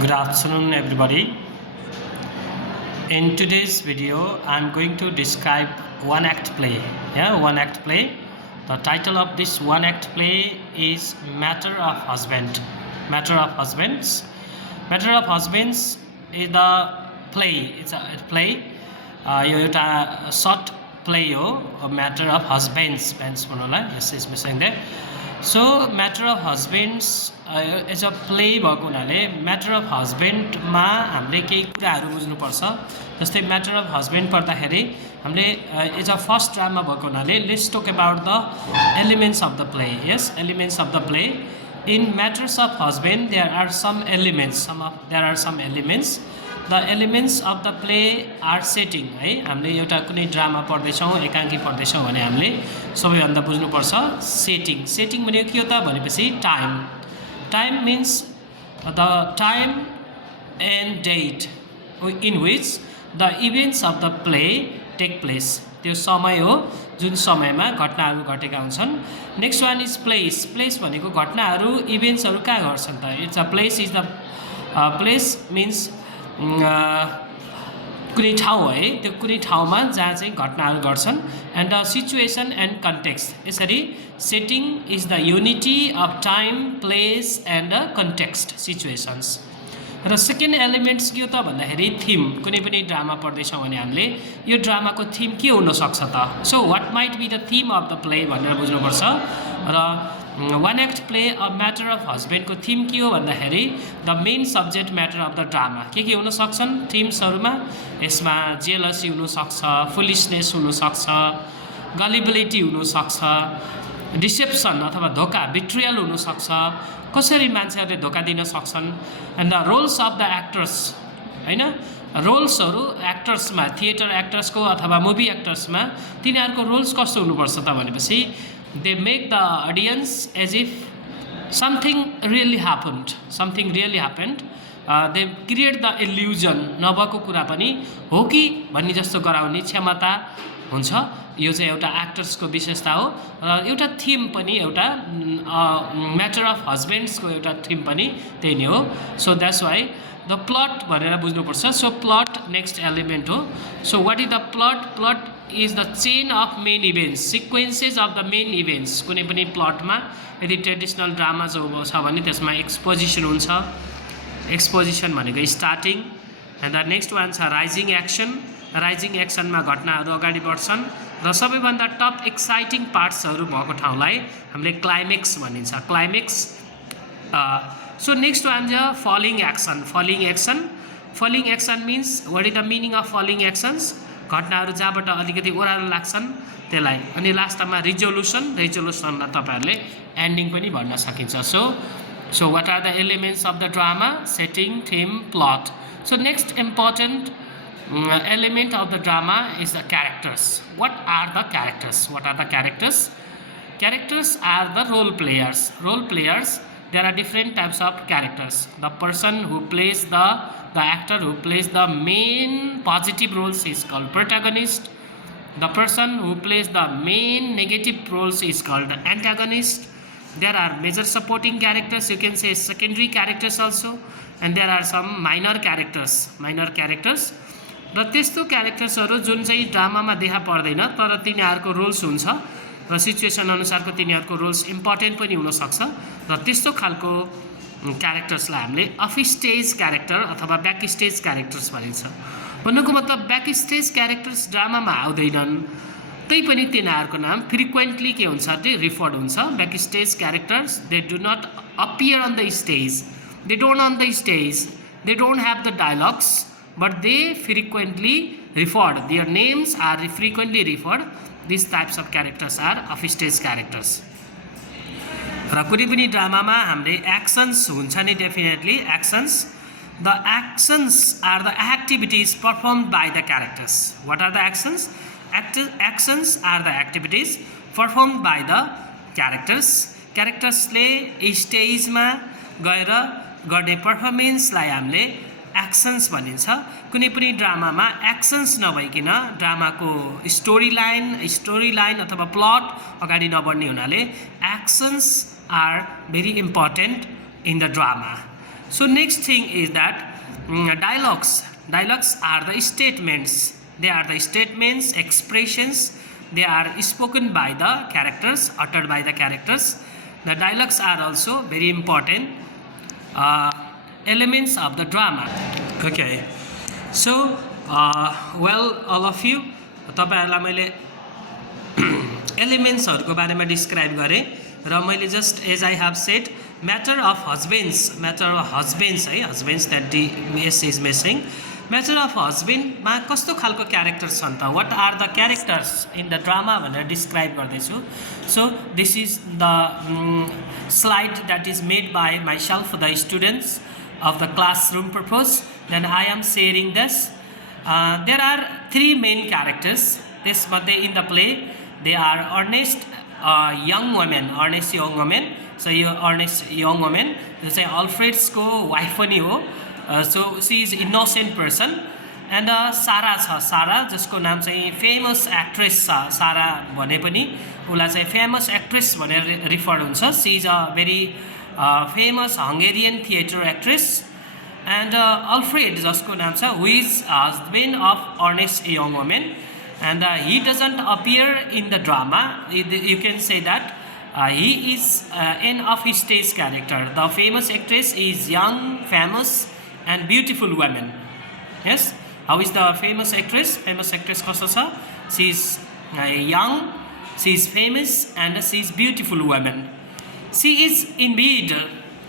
Good afternoon, everybody. In today's video, I'm going to describe one act play. One act play. The title of this one act play is Matter of Husband. Matter of Husbands. Matter of Husbands is the play. It's a play. यो एउटा short play हो. A Matter of Husbands. Yes, is missing there. So Matter of Husbands as a play भएको हुनाले matter of हस्बेन्डमा हामीले केही कुराहरू बुझ्नुपर्छ। जस्तै म्याटर अफ हस्बेन्ड पढ्दाखेरि हामीले एज अ फर्स्ट ड्रामा भएको हुनाले let's talk about the elements of the play. Yes, elements of the play in matters of husband there are some elements. The elements of the play are setting. है, हामीले एउटा कुनै drama पढ्दैछौँ, एकाङ्की पढ्दैछौँ भने हामीले सबैभन्दा बुझ्नुपर्छ सेटिङ। सेटिङ भनेको के हो त भनेपछि time. Time means the time and date in which the events of the play take place. त्यो समय हो जुन समयमा घटनाहरू घटेका हुन्छन्। Next one is place. Place भनेको घटनाहरू इभेन्ट्सहरू कहाँ घट्छन् त। It's a place is the place means कुनै ठाउँ है, त्यो कुनै ठाउँमा जहाँ चाहिँ घटनाहरू घट्छन्। And the situation and context. यसरी setting is the unity of time, place and the context, situations. र सेकेन्ड एलिमेन्ट्स के हो त भन्दाखेरि थिम। कुनै पनि ड्रामा पढ्दैछौँ भने हामीले यो ड्रामाको थिम के हुनसक्छ त। So what might be the theme of the play भनेर बुझ्नुपर्छ। र one act play a matter of हस्बेन्डको थिम के हो भन्दाखेरि the main subject matter of the drama. के हुन सक्छन् थिम्सहरूमा? यसमा जेलसी हुनसक्छ, फुलिसनेस हुनसक्छ, गलिबिलिटी हुनसक्छ, डिसेप्सन अथवा धोका, बिट्रियल हुनसक्छ, कसरी मान्छेहरूले धोका दिन सक्छन्। And the roles of the actors, होइन, रोल्सहरू एक्टर्समा, थिएटर एक्टर्सको अथवा मुभी एक्टर्समा तिनीहरूको रोल्स कस्तो हुनुपर्छ त भनेपछि they make the audience as if something really happened. They create the illusion, नभएको कुरा पनि हो कि भन्ने जस्तो गराउने क्षमता हुन्छ। यो चाहिँ एउटा एक्टर्सको विशेषता हो। र एउटा थिम पनि एउटा म्याटर अफ हस्बेन्ड्सको एउटा थिम पनि त्यही नै हो। So that's why the plot भनेर बुझ्नुपर्छ। सो प्लट नेक्स्ट एलिमेन्ट हो। So what is the plot? Plot is the chain of main events, sequences of the main events. कुनै पनि प्लटमा यदि ट्रेडिसनल ड्रामा छ भने त्यसमा एक्सपोजिसन हुन्छ। एक्सपोजिसन भनेको starting. And the next one छ राइजिङ एक्सन। राइजिङ एक्सनमा घटनाहरू अगाडि बढ्छन् र सबैभन्दा टप एक्साइटिङ पार्ट्सहरू भएको ठाउँलाई हामीले क्लाइमेक्स भनिन्छ। क्लाइमेक्स। सो नेक्स्ट वान छ falling action. Falling action means what is the meaning of falling actions? घटनाहरू जहाँबाट अलिकति ओह्रालो लाग्छन् त्यसलाई। अनि लास्टमा रिजोल्युसनलाई तपाईँहरूले एन्डिङ पनि भन्न सकिन्छ। So what are the elements of the drama? Setting, theme, plot. So next important element of the drama is the characters. What are the characters? Characters are the role players. There are different types of characters. The person who plays the actor who plays the main positive roles is called protagonist. The person who plays the main negative roles is called antagonist. There are major supporting characters, you can say secondary characters also, and there are some minor characters. र त्यस्तो क्यारेक्टर्सहरू जुन चाहिँ ड्रामामा देखा पर्दैन तर तिनीहरूको roles हुन्छ र सिचुएसन अनुसारको तिनीहरूको रोल्स इम्पोर्टेन्ट पनि हुनसक्छ। र त्यस्तो खालको क्यारेक्टर्सलाई हामीले अफ स्टेज क्यारेक्टर अथवा ब्याक स्टेज क्यारेक्टर्स भनिन्छ। भन्नुको मतलब ब्याक स्टेज क्यारेक्टर्स ड्रामामा आउँदैनन्, त्यही पनि तिनीहरूको नाम फ्रिक्वेन्टली के हुन्छ त्यो रिफर्ड हुन्छ। Back stage characters they do not appear on the stage, they don't have the dialogues, but they frequently referred, their names are frequently referred. These types of characters are off stage characters. र कुनै पनि ड्रामामा हामीले actions हुन्छ नि, definitely actions. The actions are the activities performed by the characters. What are the actions? Actions are the activities performed by the क्यारेक्टर्सले स्टेजमा गएर गर्ने पर्फर्मेन्सलाई हामीले एक्सन्स भनिन्छ। कुनै पनि ड्रामामा एक्सन्स नभइकन ड्रामाको स्टोरी लाइन अथवा प्लट अगाडि नबढ्ने हुनाले actions are very important in the drama. So next thing is that dialogues. Dialogues are the statements. They are the statements, expressions. They are spoken by the characters, uttered by the characters. The dialogues are also very important elements of the drama. Okay. So, well, all of you, तपाईहरुलाई मैले एलिमेन्ट्सहरुको बारेमा describe गरेँ र मैले just as I have said matter of husbands है husbands that D S is missing matter of हस्बेन्डमा कस्तो खालको क्यारेक्टर्स छन् त what are the characters in the drama भनेर डिस्क्राइब गर्दैछु so this is the slide that is made by myself the students of the classroom purpose. Then I am sharing this. There are three main characters. This but they in the play they are earnest young women. So you earnest young woman. You say Alfred's ko wife ani ho. So she is innocent person. And Sarah जसको नाम चाहिँ famous actress Sarah भने पनि उलाई चाहिँ famous actress भनेर refer हुन्छ. She is a very famous Hungarian theatre actress and Alfred जसको नाम छ who is husband of earnest young woman and he doesn't appear in the drama. You can say that he is an of his stage character. The famous actress is young, famous and beautiful woman. Yes, how is the famous actress? Famous actress कस्तो छ? She is young, she is famous and she is beautiful woman. She is indeed,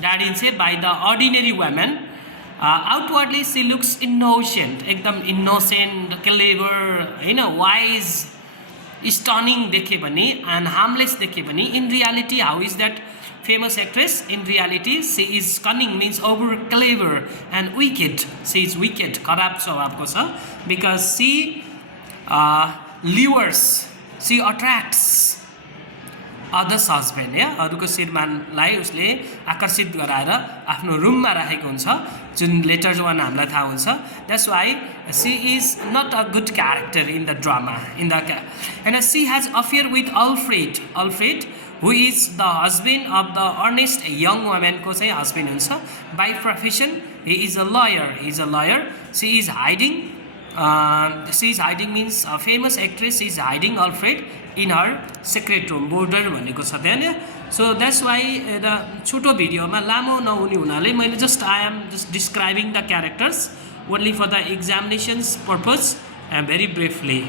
that is by the ordinary woman. Outwardly she looks innocent, एकदम innocent, clever, wise, stunning देखे पनि and harmless देखे पनि. In reality, how is that famous actress? In reality, she is cunning, means over clever and wicked. She is wicked, corrupt स्वभावको छ because she lures, she attracts others husband या अरूको श्रीमानलाई उसले आकर्षित गराएर आफ्नो रुममा राखेको हुन्छ जुन लेटर वान हामीलाई थाहा हुन्छ that's why she is not a good character in the drama and she has affair with Alfred who is the husband of the earnest young वुमेनको चाहिँ हस्बेन्ड हुन्छ by profession he is a liar she is hiding means famous actress is hiding Alfred in her secret room border भनेको छ त्यहाँ so that's why एउटा छोटो भिडियोमा लामो नहुने हुनाले मैले just I am just describing the characters only for the examinations purpose and very briefly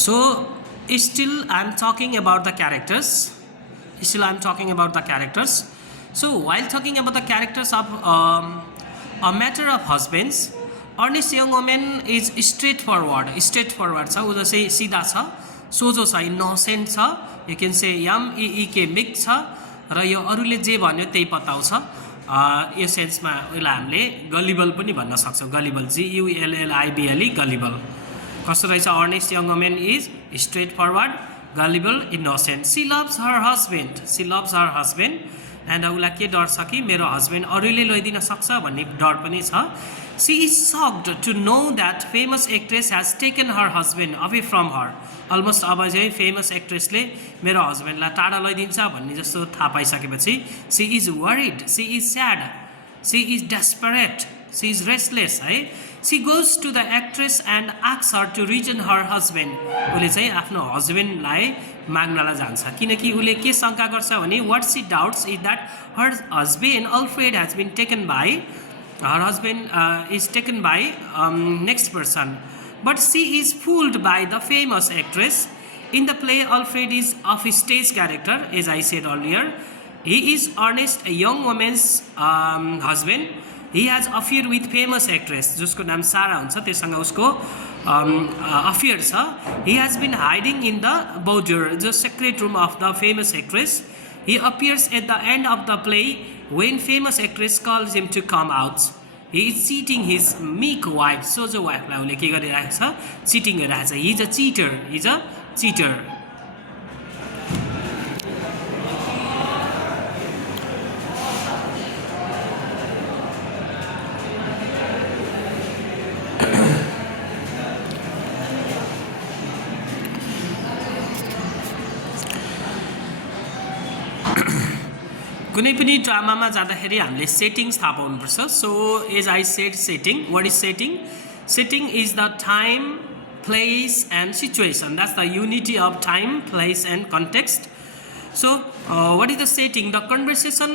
So still I'm talking about the characters. So while talking about the characters of a matter of husbands, earnest young woman is straightforward छ उ चाहिँ सिधा छ सोझो छ innocent छ you can say M-E-E-K mix छ र यो अरूले जे भन्यो त्यही पताउँछ यो सेन्समा यसलाई हामीले गलिबल पनि भन्न सक्छौँ गलिबल GULLIBLE गलिबल कस्तो रहेछ earnest young women is straightforward gullible innocent she loves her husband and उसलाई के डर छ कि मेरो हस्बेन्ड अरूले लैदिन सक्छ भन्ने डर पनि छ she is shocked to know that famous actress has taken her husband away from her almost अब चाहिँ फेमस एक्ट्रेसले मेरो हस्बेन्डलाई टाढा लैदिन्छ भन्ने जस्तो थाहा पाइसकेपछि she is worried she is sad she is desperate she is restless है she goes to the actress and asks her to reason her husband उसले चाहिँ आफ्नो हस्बेन्डलाई माग्नलाई जान्छ किनकि उसले के शङ्का गर्छ भने what she doubts is that her husband Alfred has been taken by her husband is taken by next person but she is fooled by the famous actress in the play Alfred is off stage character as I said earlier he is earnest a young woman's husband he has affair with famous actress जसको नाम सारा हुन्छ त्यससँग उसको affair छ. He has been hiding in the boudoir, the secret room of the famous actress. He appears at the end of the play when famous actress calls him to come out. He is cheating his meek wife. सोझो वाइफलाई उसले के गरिरहेको छ? Cheating गरिरहेको छ. He is a cheater. He is a cheater. कुनै पनि ड्रामामा जाँदाखेरि हामीले सेटिङ्स थाहा पाउनुपर्छ. So as I said setting. What is setting? Setting is the time, place and situation. That's the unity of time, place and context. So what is the setting? The conversation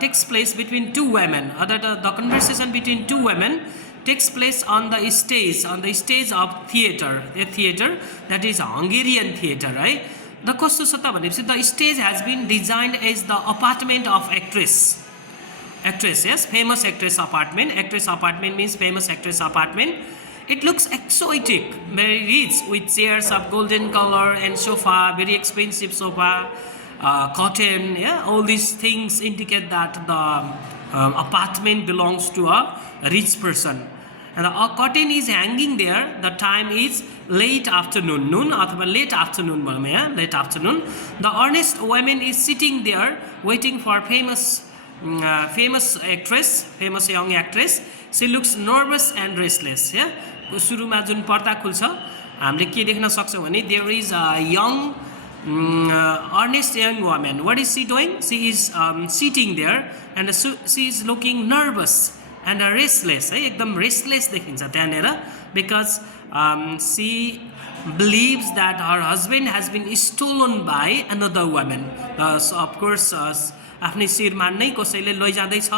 takes place between two women. The conversation between two women takes place on the stage of theater. A theater that is Hungarian theater, right? The कस्तो छ त भनेपछि the stage has been designed as the apartment of actress, yes, famous actress apartment. Actress apartment means famous actress apartment. It looks exotic, very rich, with chairs of golden color and sofa, very expensive sofa, curtain. Yeah, all these things indicate that the apartment belongs to a rich person. And a curtain is hanging there. The time is late afternoon, noon अथवा late afternoon भनौँ यहाँ, late afternoon. The earnest woman is sitting there waiting for famous actress, famous young actress. She looks nervous and restless. Yeah, सुरुमा जुन पर्दा खुल्छ हामीले के देख्न सक्छौँ भने there is a young earnest young woman. What is she doing? She is sitting there and she is looking nervous and restless. है, एकदम restless देखिन्छ त्यहाँनिर, because she believes that her husband has been stolen by another woman. So of course आफ्नै शिरमा नै कसैले लैजाँदैछ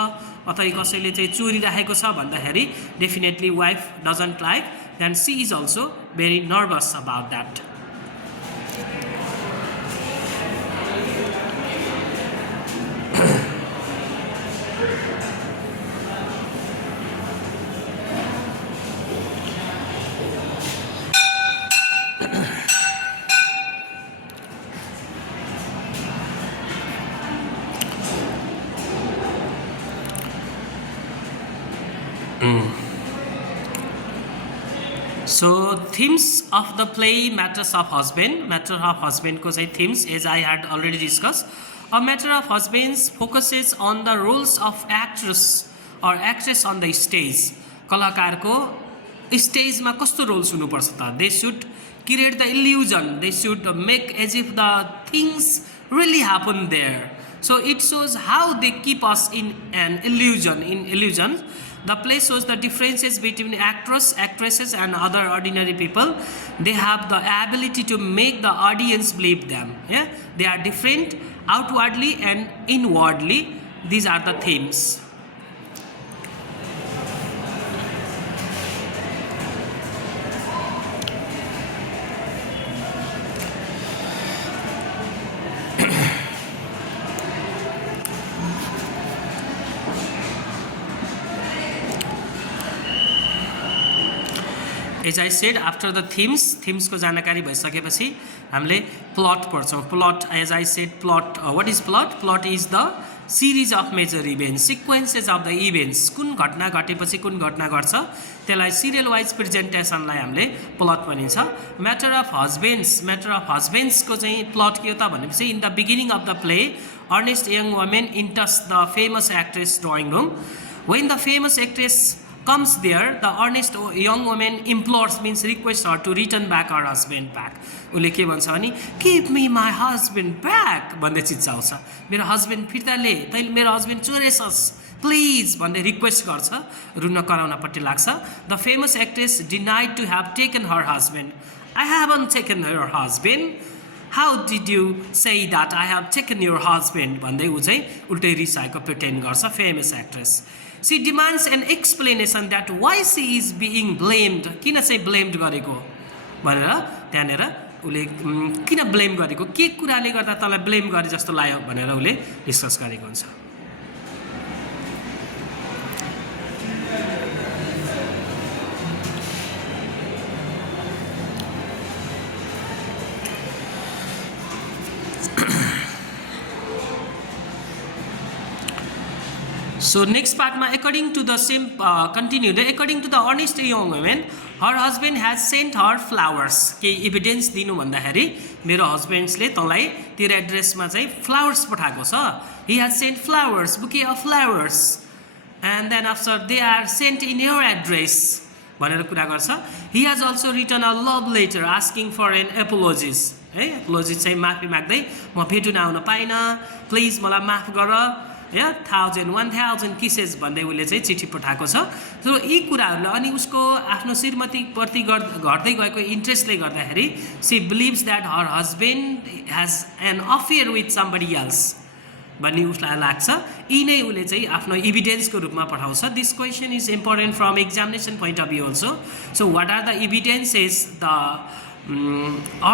अथवा कसैले चाहिँ चोरी राखेको छ भन्दाखेरि definitely wife doesn't like, then she is also very nervous about that. So themes of the play, matters of husband. Matter of husband को चाहिँ themes, as I had already discussed. A matter of husbands focuses on the roles of actress or actress on the stage. कलाकारको स्टेजमा कस्तो roles हुनुपर्छ त? They should create the illusion. They should make as if the things really happen there. So it shows how they keep us in an illusion. In illusion, the play shows the differences between actresses and other ordinary people. They have the ability to make the audience believe them. Yeah, they are different outwardly and inwardly. These are the themes. As I said, after the themes को जानकारी भइसकेपछि हामीले plot पढ्छौँ. Plot, as I said, plot. What is plot? Plot is the series of major events, sequences of the events. कुन घटना घटेपछि कुन घटना घट्छ त्यसलाई serial wise प्रेजेन्टेसनलाई हामीले plot भनिन्छ. Matter of husbands को चाहिँ plot के हो त भनेपछि in the beginning of the play, earnest young woman enters the famous actress drawing room. When the famous actress comes there, the earnest young woman implores, means requests her to return back her husband back. उसले के भन्छ भने give me my husband back भन्दै चिच्चाउँछ. मेरो husband फिर्ता ले, तैले मेरो हस्बेन्ड चोरेछस् प्लिज भन्दै रिक्वेस्ट गर्छ, रुन कराउनपट्टि लाग्छ. The famous actress denied to have taken her husband. I haven't taken your husband. How did you say that I have taken your husband भन्दै उ चाहिँ उल्टै रिसाएको प्रिटेन्ड गर्छ famous actress. She demands an explanation that why she is being blamed. किन चाहिँ blamed गरेको भनेर त्यहाँनिर उले किन ब्लेम गरेको, के कुराले गर्दा तँलाई ब्लेम गरे जस्तो लाग्यो भनेर उले डिस्कस गरेको हुन्छ. So next part ma according to the same continue according to the honest young woman her husband has sent her flowers के evidence दिनु भन्दाखेरि मेरो हस्बेन्ड्सले तँलाई तेरो एड्रेसमा चाहिँ फ्लावर्स पठाएको छ he has sent flowers bouquet of flowers and then after they are sent in your address भनेर कुरा गर्छ he has also written a love letter asking for an apologies है apology चाहिँ माफी माग्दै म भेटुन आउन पाइन प्लिज मलाई माफ गर या 1000 kisses भन्दै उले चाहिँ चिठी पठाएको छ सो यी कुराहरुले अनि उसको आफ्नो श्रीमती प्रति घट्दै गएको इन्ट्रेस्टले गर्दाखेरि she believes that her husband has an affair with somebody else भन्ने उसलाई लाग्छ यी नै उले चाहिँ आफ्नो एभिडेन्सको रूपमा पठाउँछ this question is important from examination point of view also so what are the evidences the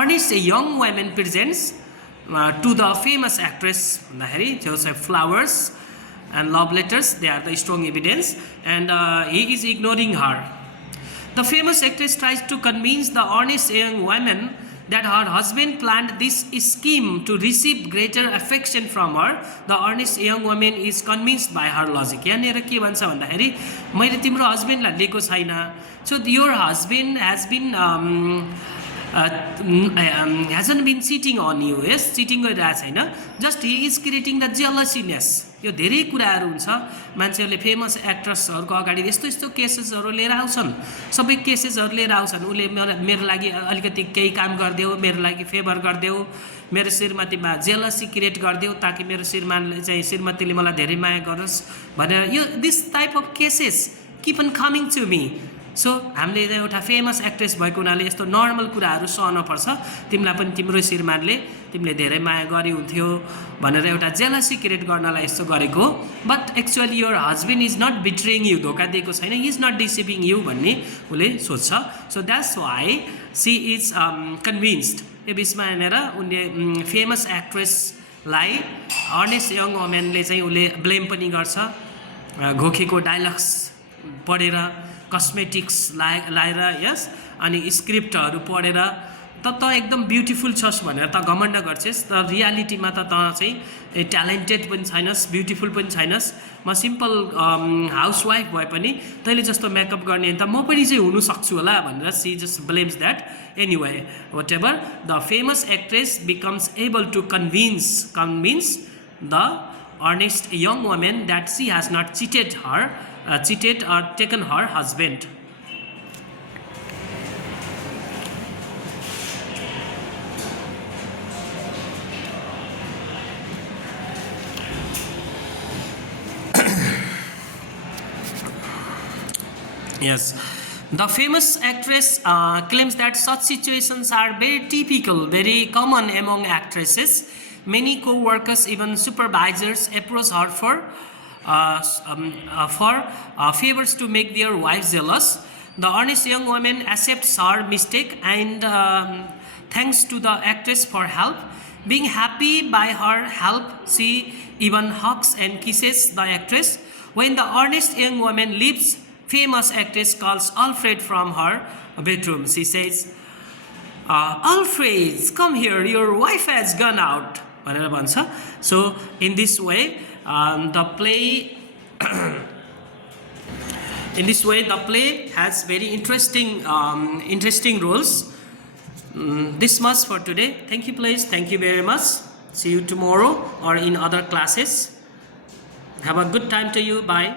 earnest young women presents to the famous actress Joseph Flowers and love letters they are the strong evidence and he is ignoring her. The famous actress tries to convince the honest young woman that her husband planned this scheme to receive greater affection from her. The honest young woman is convinced by her logic. यहाँनिर के भन्छ भन्दाखेरि मैले तिम्रो हस्बेन्डलाई लिएको छैन so your husband has been hasn't been cheating on you yes cheating गरिरहेको छैन just he is creating the jealousiness यो धेरै कुराहरु हुन्छ मान्छेहरुले फेमस एक्ट्रेसहरुको अगाडि यस्तो यस्तो केसेसहरु लिएर आउँछन् सबै केसेसहरु लिएर आउँछन् उले मेरो लागि अलिकति केही काम गर्दियो मेरो लागि फेभर गर्दियो मेरो श्रीमतीमा जेलसी क्रिएट गर्दियो ताकि मेरो श्रीमानले चाहिँ श्रीमतीले मलाई धेरै माया गरोस् भनेर यो this type of cases keep on coming to me सो हामीले एउटा फेमस एक्ट्रेस भएको हुनाले यस्तो नर्मल कुराहरु सहन पर्छ तिमीलाई पनि तिम्रो श्रीमानले तिमीले धेरै माया गरि हुन्थ्यो भनेर एउटा जेलसी क्रिएट गर्नलाई यस्तो गरेको but actually your husband is not betraying you धोका दिएको छैन he is not deceiving you भन्ने उले सोच्छ so that's why she is convinced यो बिचमा हेरेर उनले फेमस एक्ट्रेसलाई अर्नेस्ट यङ वुमेनले चाहिँ उले ब्लेम पनि गर्छ घोकेको डायलग्स पढेर कस्मेटिक्स लाएर यस अनि स्क्रिप्टहरु पढेर त एकदम ब्युटिफुल छस् भनेर त घमण्ड गर्छस् त रियालिटीमा त चाहिँ ट्यालेन्टेड पनि छैनस् ब्युटिफुल पनि छैनस् म सिम्पल हाउसवाइफ भए पनि तैले जस्तो मेकअप गर्ने त म पनि चाहिँ हुन सक्छु होला भनेर she just blames that anyway whatever the famous actress becomes able to convince the earnest young woman that she has not cheated or taken her husband. Yes, the famous actress claims that such situations are very typical, very common among actresses. Many co-workers, even supervisors, approach her for favors to make their wives jealous. The honest young woman accepts her mistake and thanks to the actress for help. Being happy by her help, she even hugs and kisses the actress. When the honest young woman leaves, famous actress calls Alfred from her bedroom. She says, Alfred, come here, your wife has gone out. So in this way the play has very interesting roles. This much for today. Thank you please. Thank you very much. See you tomorrow or in other classes. Have a good time to you. Bye.